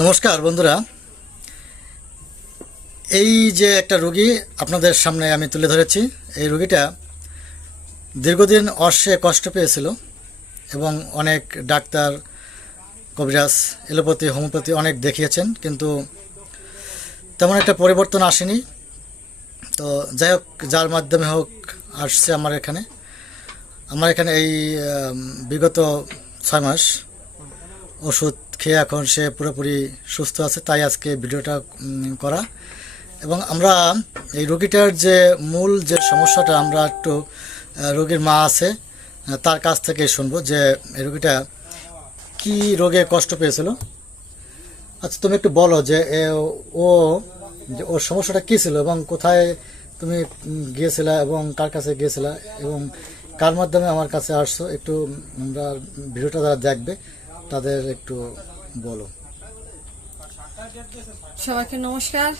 নমস্কার বন্ধুরা, এই যে একটা রোগী আপনাদের সামনে আমি তুলে ধরেছি। এই রোগীটা দীর্ঘদিন অর্শে কষ্ট পেয়েছিল এবং অনেক ডাক্তার, কবিরাজ, এলোপ্যাথি, হোমিওপ্যাথি অনেক দেখিয়েছেন, কিন্তু তেমন একটা পরিবর্তন আসেনি। তো যাই হোক, যার মাধ্যমে হোক আসছে আমার এখানে এই বিগত 6 মাস ওষুধ খেয়ে এখন সে পুরোপুরি সুস্থ আছে। তাই আজকে ভিডিওটা করা। এবং আমরা এই রোগীটার যে মূল যে সমস্যাটা, আমরা একটু রোগীর মা আছে তার কাছ থেকে শুনবো যে এই রোগীটা কি রোগে কষ্ট পেয়েছিল। আচ্ছা, তুমি একটু বলো যে ওর সমস্যাটা কী ছিল এবং কোথায় তুমি গিয়েছিলা এবং কার কাছে গিয়েছিলা এবং কার মাধ্যমে আমার কাছে আসছো। একটু আমরা ভিডিওটা যারা দেখবে তাদের একটু বলো। সবাইকে নমস্কার।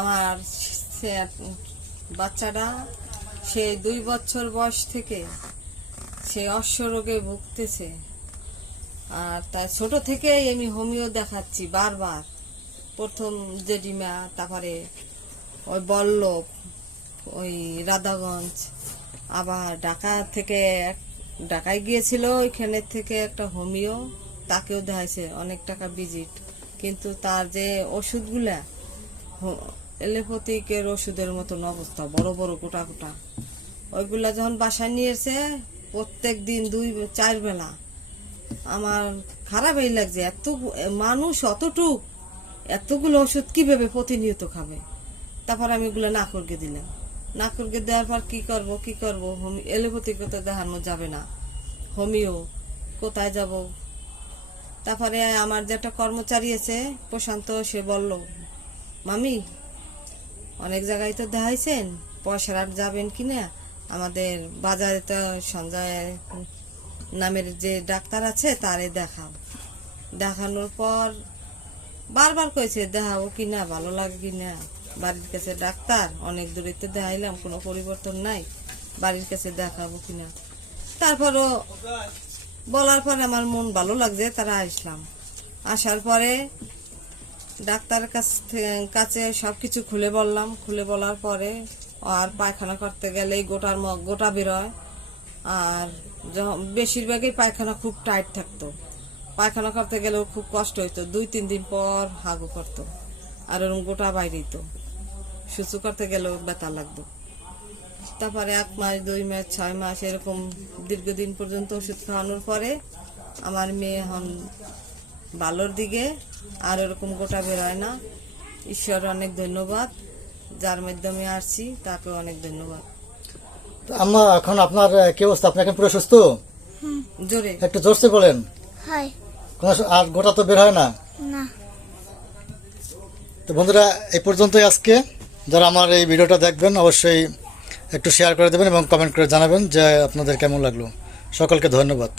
আমার বাচ্চাটা সে 2 বছর বয়স থেকে সে অশ্ব রোগে ভুগতেছে। আর তাই ছোট থেকেই আমি হোমিও দেখাচ্ছি বারবার। প্রথম জেডিমা, তারপরে ওই বল্লভ, ওই রাধাগঞ্জ, আবার ঢাকায় গিয়েছিল, ওইখানের থেকে একটা হোমিও, তাকেও দেখাইছে, অনেক টাকা ভিজিট। কিন্তু তার যে ওষুধগুলা এলোপ্যাথিকের ওষুধের মতন অবস্থা, বড় বড় গোটা গোটা, ওইগুলা যখন বাসায় নিয়েছে প্রত্যেক দিন 2-4 বেলা, আমার খারাপই লাগছে। এত মানুষ এতগুলো ওষুধ কিভাবে প্রতিনিয়ত খাবে। তারপর আমি এগুলো না করকে দিলাম। না করকে দেওয়ার পর কি করব, এলোপ্যাথিক তো দেখানো যাবে না, হোমিও কোথায় যাব। তারপরে আমার যে একটা কর্মচারী আছে প্রশান্ত, সে বলল, মামি অনেক জায়গায় তো দেখাইছেন, পয়সার আর যাবেন কিনা, আমাদের বাজারে তো সঞ্জয় নামের যে ডাক্তার আছে তারে দেখানোর পর বারবার কইছে দেখাবো কিনা, ভালো লাগে কিনা। বাড়ির কাছে ডাক্তার, অনেক দূরে তো দেখাইলাম, কোনো পরিবর্তন নাই, বাড়ির কাছে দেখাবো কিনা। তারপরও বলার পরে আমার মন ভালো লাগছে, তারা আসার পরে ডাক্তারের কাছে সবকিছু খুলে বলার পরে আর পায়খানা করতে গেলে গোটা বেরোয়। আর বেশিরভাগই পায়খানা খুব টাইট থাকতো, পায়খানা করতে গেলেও খুব কষ্ট হইতো, 2-3 দিন পর হাগু করতো, আর ওরকম গোটা বাইরেইতো, সুচু করতে গেলেও ব্যথা লাগতো। তারপরে 1 মাস, 2 মাস, 6 মাস এরকম দীর্ঘদিন পর্যন্ত ওষুধ খাওয়ানোর পরে আমার মেয়ে এখন ভালোর দিকে, আর এরকম গোটা বেরোয় না। ঈশ্বর অনেক ধন্যবাদ, যার মাধ্যমে আসছি তাকে অনেক ধন্যবাদ। আম্মা, এখন আপনার কি অবস্থা? আপনি এখন পুরো সুস্থ? জোরে একটু জোরসে বলেন। আর গোটা তো বের হয় না? তো বন্ধুরা, এই পর্যন্তই আজকে। যারা আমার এই ভিডিওটা দেখবেন অবশ্যই একটু শেয়ার করে দেবেন এবং কমেন্ট করে জানাবেন যে আপনাদের কেমন লাগলো। সকলকে ধন্যবাদ।